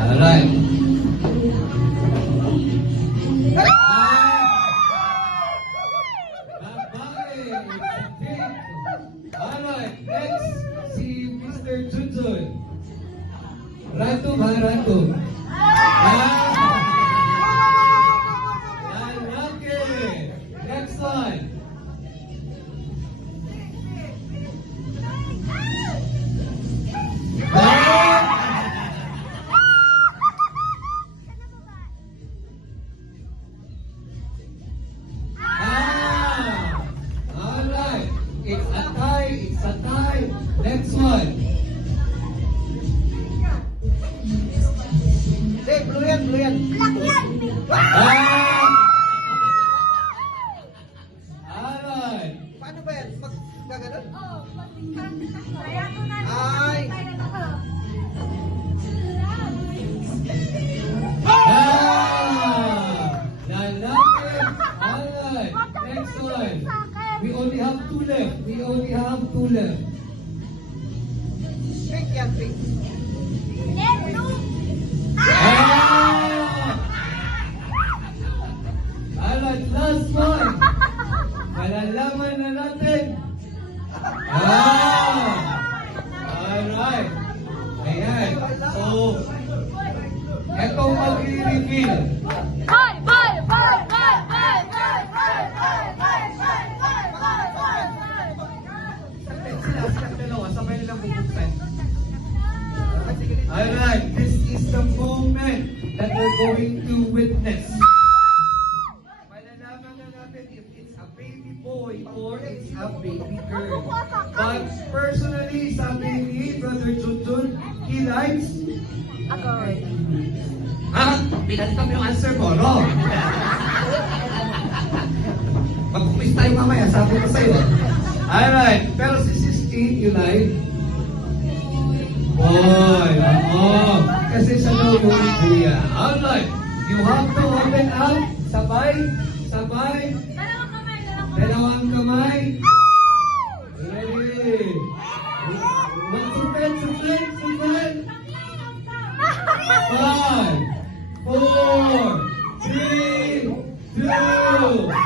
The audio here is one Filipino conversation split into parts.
Alright. Alright, next, si Mr. Junjun. Random ha, random. Okay. Next one. Alright. It's a tie. It's a tie. Next one. Hindi, blue yan, blue yan. Alright. Paano ba yan? Gaganon? Ay! Alright. Next one. We only have two left. We only have two left. Pink yan, pink. Alright, last one. Malalaman na natin. Alright. Ayan. So, eto mag-i-reveal. Silang dalawa, sabay nilang bubuksan. Alright, this is the moment that we're going to witness. Malalaman na natin if it's a baby boy or it's a baby girl. But personally, sabi ni Brother Junjun, he likes... Pinalitan mo yung answer ko, no? Mag-quiz tayo mamaya, sabi ko sa'yo. Alright, pero si Sisti, you like? Boy, kasi siya daw yung kuya. Alright, you have to open up. Sabay, sabay. Dalawang kamay. Ready. 1 to 10, sabay, sabay. 5, 4, 3, 2, 1.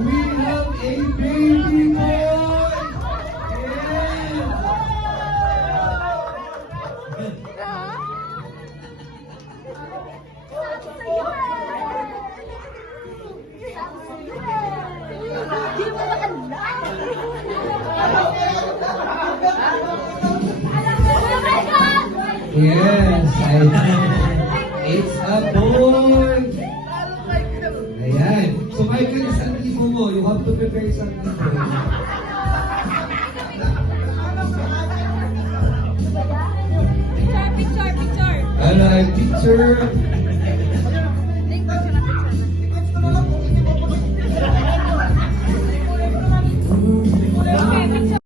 We have a baby boy! Yes, it's a boy! Ayan. So, Michael, isang libo mo. You have to prepare isang libo. Picture. Alright, picture.